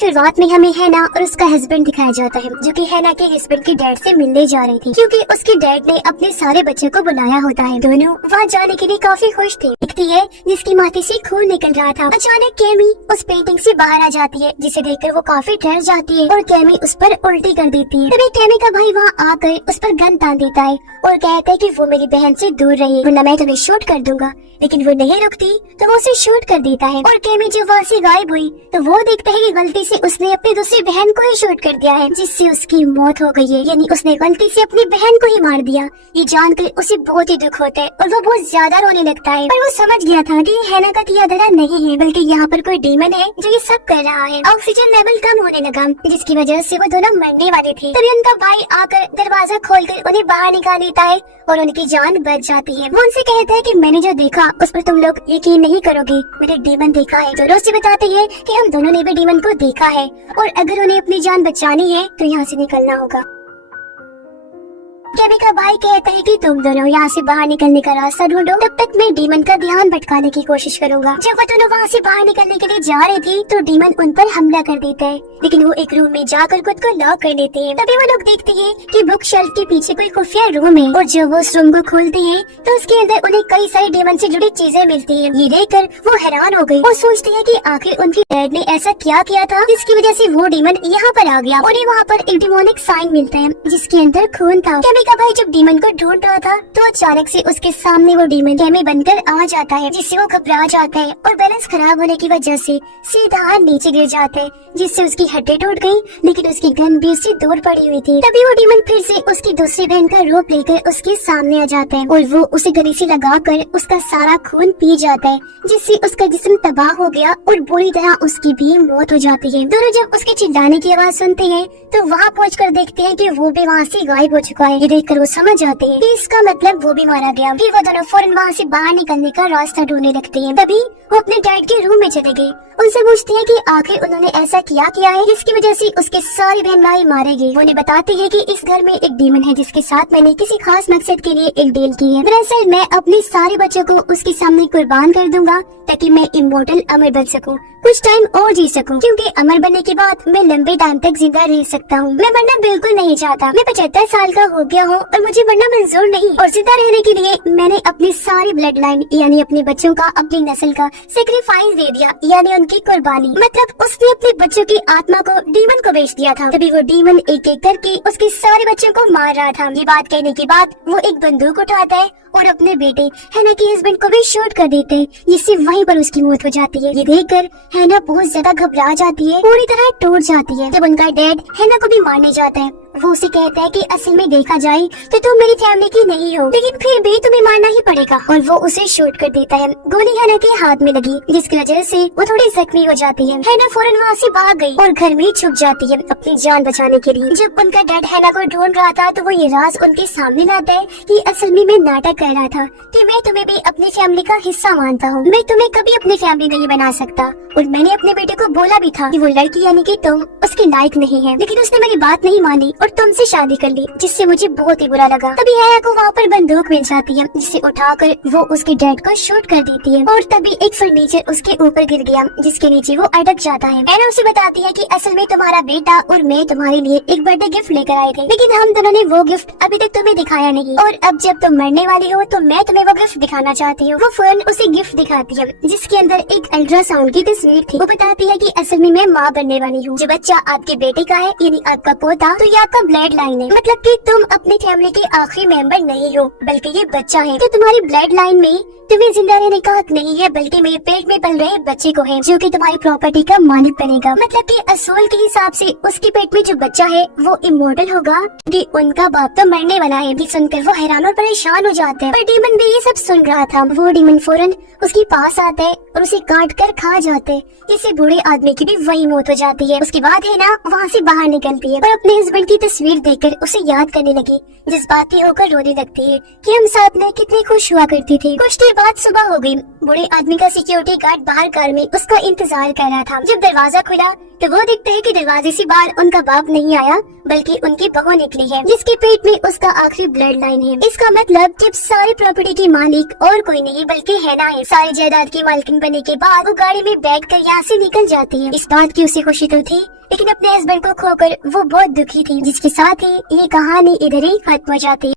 शुरुआत में हमें हैना और उसका हस्बैंड दिखाया जाता है, जो कि हैना के हस्बैंड के डैड से मिलने जा रही थी, क्योंकि उसके डैड ने अपने सारे बच्चों को बुलाया होता है। दोनों वहाँ जाने के लिए काफी खुश थे। दिखती है जिसकी माथे से खून निकल रहा था। अचानक कैमी उस पेंटिंग से बाहर आ जाती है, जिसे देखकर वो काफी डर जाती है और कैमी उस पर उल्टी कर देती है। तभी कैमी का भाई वहाँ आकर उस पर गन तान देता है और कहता है कि वो मेरी बहन से दूर रही, वरना मैं तुम्हें शूट कर दूंगा। लेकिन वो नहीं रुकती तो वो उसे शूट कर देता है और कैमी जब वहाँ से गायब हुई तो वो देखता है कि गलती से उसने अपनी दूसरी बहन को ही शूट कर दिया है, जिससे उसकी मौत हो गई है। यानी उसने गलती से अपनी बहन को ही मार दिया। ये जानकर उसे बहुत ही दुख होता है और वो बहुत ज्यादा रोने लगता है। पर वो समझ गया था कि हैना का किया धरा नहीं है, बल्कि यहाँ पर कोई डीमन है जो ये सब कर रहा है। ऑक्सीजन लेवल कम होने लगा, जिसकी वजह से वो दोनों मरने वाले थे। तभी उनका भाई आकर दरवाजा खोलकर उन्हें बाहर निकाल लेता है और उनकी जान बच जाती है। वो उनसे कहता है कि मैंने जो देखा उस पर तुम लोग यकीन नहीं करोगे, मैंने डीमन देखा है। दोनों से बताते हैं कि हम दोनों ने भी डीमन को देखा है और अगर उन्हें अपनी जान बचानी है तो यहाँ से निकलना होगा। कैमी का भाई कहता है कि तुम दोनों यहाँ से बाहर निकलने का रास्ता ढूंढो, तब तक मैं डीमन का ध्यान भटकाने की कोशिश करूंगा। जब वो दोनों वहाँ से बाहर निकलने के लिए जा रहे थे तो डीमन उन पर हमला कर देता है, लेकिन वो एक रूम में जाकर खुद को लॉक कर लेते हैं। तभी वो लोग देखते हैं कि बुक शेल्फ के पीछे कोई खुफिया रूम है और जब वो उस रूम को खोलते हैं तो उसके अंदर उन्हें कई सारी डीमन से जुड़ी चीजें मिलती है। ये देखकर वो हैरान हो गई। वो सोचते हैं कि आखिर उनके डैड ने ऐसा क्या किया था जिसकी वजह से वो डीमन यहाँ पर आ गया। उन्हें वहाँ पर एक डिमोनिक साइन मिलता है जिसके अंदर खून था। कैमी का भाई जब डीमन को ढूंढ रहा था तो अचानक से उसके सामने वो डीमन कैमी बनकर आ जाता है, जिससे वो घबरा जाता है और बैलेंस खराब होने की वजह से सीधा नीचे गिर जाता है, जिससे उसकी हड्डी टूट गई, लेकिन उसकी गन भी उससे दूर पड़ी हुई थी। तभी वो डीमन फिर से उसकी दूसरी बहन का रूप लेकर उसके सामने आ जाता है और वो उसे गले से लगाकर उसका सारा खून पी जाता है, जिससे उसका जिस्म तबाह हो गया और बुरी तरह उसकी भी मौत हो जाती है। दोनों जब उसके चिल्लाने की आवाज सुनते हैं तो वहाँ पहुंचकर देखते हैं कि वो भी वहाँ से गायब हो चुका है। ये देखकर वो समझ जाते हैं कि इसका मतलब वो भी मारा गया। फिर वो दोनों फौरन वहाँ से बाहर निकलने का रास्ता ढूंढने लगते हैं। तभी वो अपने डैड के रूम में चले गए। उनसे पूछते हैं कि आखिर उन्होंने ऐसा किया है जिसकी वजह से उसके सारे बहन भाई मारे गए। वो उन्हें बताते हैं कि इस घर में एक डीमन है जिसके साथ मैंने किसी खास मकसद के लिए एक डील की है। दरअसल मैं अपने सारे बच्चों को उसके सामने कुर्बान कर दूंगा ताकि मैं इमोर्टल अमर बन सकूं, कुछ टाइम और जी सकूं, क्योंकि अमर बनने के बाद मैं लंबे टाइम तक जिंदा रह सकता हूं। मैं मरना बिल्कुल नहीं चाहता। मैं 75 साल का हो गया हूं और मुझे मरना मंजूर नहीं। और जिंदा रहने के लिए मैंने अपनी सारी ब्लड लाइन यानी अपने बच्चों का, अपनी नस्ल का सेक्रीफाइस दे दिया, यानी उनकी कुर्बानी। मतलब उसने अपने बच्चों की आत्मा को डीमन को बेच दिया था। तभी वो डीमन एक एक करके उसके सारे बच्चों को मार रहा था। ये बात कहने के बाद वो एक बंदूक उठाता है और अपने बेटे हैना के हस्बैंड को भी शूट कर देते हैं, जिससे वहीं पर उसकी मौत हो जाती है। ये देखकर हैना बहुत ज्यादा घबरा जाती है, पूरी तरह टूट जाती है। जब उनका डैड हैना को भी मारने जाता है, वो उसे कहता है कि असल में देखा जाए तो तुम मेरी फैमिली की नहीं हो, लेकिन फिर भी तुम्हें मारना ही पड़ेगा। और वो उसे शूट कर देता है। गोली हैना के हाथ में लगी, जिसकी वजह से वो थोड़ी जख्मी हो जाती है। हैना फौरन वहाँ से भाग गई और घर में छुप जाती है अपनी जान बचाने के लिए। जब उनका डैड हैना को ढूंढ रहा था तो वो ये राज उनके सामने लाता है कि असल में मैं नाटक कर रहा था कि मैं तुम्हें भी अपनी फैमिली का हिस्सा मानता हूँ, मैं तुम्हें कभी अपनी फैमिली नहीं बना सकता। और मैंने अपने बेटे को बोला भी था कि वो लड़की यानी कि तुम उसके लायक नहीं है, लेकिन उसने मेरी बात नहीं मानी और तुमसे शादी कर ली, जिससे मुझे बहुत ही बुरा लगा। तभी हैना को वहाँ पर बंदूक मिल जाती है, जिसे उठाकर वो उसके डैड को शूट कर देती है और तभी एक फर्नीचर उसके ऊपर गिर गया, जिसके नीचे वो अटक जाता है। हैना उसे बताती है कि असल में तुम्हारा बेटा और मैं तुम्हारे लिए एक बर्थडे गिफ्ट लेकर आए थे, लेकिन हम दोनों ने वो गिफ्ट अभी तक तुम्हें दिखाया नहीं, और अब जब तुम मरने वाली हो तो मैं तुम्हें वो गिफ्ट दिखाना चाहती हूँ। वो फौरन उसे गिफ्ट दिखाती है, जिसके अंदर एक अल्ट्रासाउंड की तस्वीर थी। वो बताती है कि असल में मैं माँ बनने वाली हूँ। जो बच्चा आपके बेटे का है यानी आपका पोता, तो ये आपका ब्लड लाइन है, मतलब कि तुम अपनी फैमिली के आखिरी मेंबर नहीं हो, बल्कि ये बच्चा है। तो तुम्हारी ब्लड लाइन में तुम्हें जिंदा रहने का हक नहीं है, बल्कि मेरे पेट में पल रहे बच्चे को है, जो कि तुम्हारी प्रॉपर्टी का मालिक बनेगा। मतलब कि असूल के हिसाब से उसके पेट में जो बच्चा है वो इमोर्टल होगा, कि उनका बाप तो मरने वाला है। ये सुनकर वो हैरान और परेशान हो जाते हैं। पर डीमन भी ये सब सुन रहा था। वो डीमन फौरन उसके पास आता है और उसे काट कर खा जाते हैं। इसी बूढ़े आदमी की भी वही मौत हो जाती है। उसके बाद है ना वहाँ से बाहर निकलती है और अपने हस्बैंड की तस्वीर देखकर उसे याद करने लगी, जज्बाती होकर रोने लगती है कि हम साथ में कितने खुश हुआ करते थे। कुछ देर बाद सुबह हो गई। बूढ़े आदमी का सिक्योरिटी गार्ड बाहर कार में उसका इंतजार कर रहा था। जब दरवाजा खुला तो वो देखते है कि दरवाजे से बाहर उनका बाप नहीं आया बल्कि उनकी बहू निकली है, जिसके पेट में उसका आखिरी ब्लड लाइन है। इसका मतलब जब सारी प्रॉपर्टी की मालिक और कोई नहीं बल्कि हैना है। सारी जायदाद की मालकिन बनने के बाद वो गाड़ी में बैठकर यहाँ से निकल जाती है। इस बात की उसे खुशी तो थी, लेकिन अपने हस्बैंड को खोकर वो बहुत दुखी थी, जिसके साथ ही ये कहानी इधर ही खत्म हो जाती है।